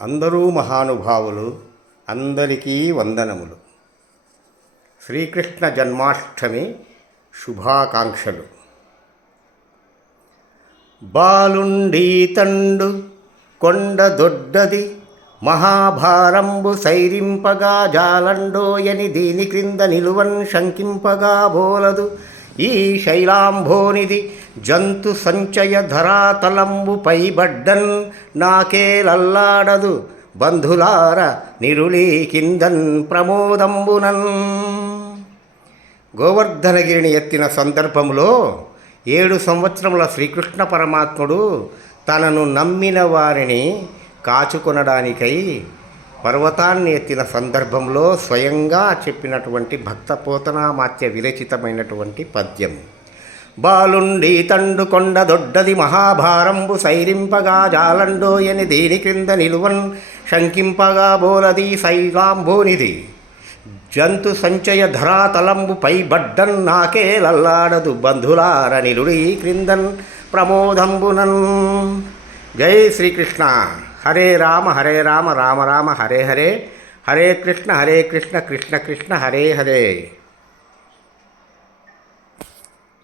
అందరూ మహానుభావులు, అందరికీ వందనములు. శ్రీకృష్ణ జన్మాష్టమి శుభాకాంక్షలు. బాలుండీ తండు కొండ దొడ్డది, మహాభారంబు సైరింపగా జాలండోయని దీని క్రింద నిలువన్ శంకింపగా బోలదు. ఈ శైలాంభోనిది జంతు సంచయ ధరాతలంబు పైబడ్డన్ నాకేలల్లాడదు. బంధులార నిరుళీ కిందన్ ప్రమోదంబునన్. గోవర్ధనగిరిని ఎత్తిన సందర్భంలో 7 సంవత్సరముల శ్రీకృష్ణ పరమాత్ముడు తనను నమ్మిన వారిని కాచుకొనడానికై పర్వతాన్ని ఎత్తిన సందర్భంలో స్వయంగా చెప్పినటువంటి భక్త పోతనామాత్య విరచితమైనటువంటి పద్యం. బాలుండి తండు కొండ దొడ్డది, మహాభారంబు సైరింపగా జాలండోయని దీని క్రింద నిలువన్ శంకింపగా బోలది. శైలాంభోనిది జంతు సంచయ ధరాతలంబు పైబడ్డన్ నాకేలల్లాడదు. బంధులార నిలుడి క్రిందన్ ప్రమోదంబునన్. జై శ్రీకృష్ణ. హరే రామ హరే రామ రామ రామ హరే హరే, హరే కృష్ణ కృష్ణ కృష్ణ హరే హరే.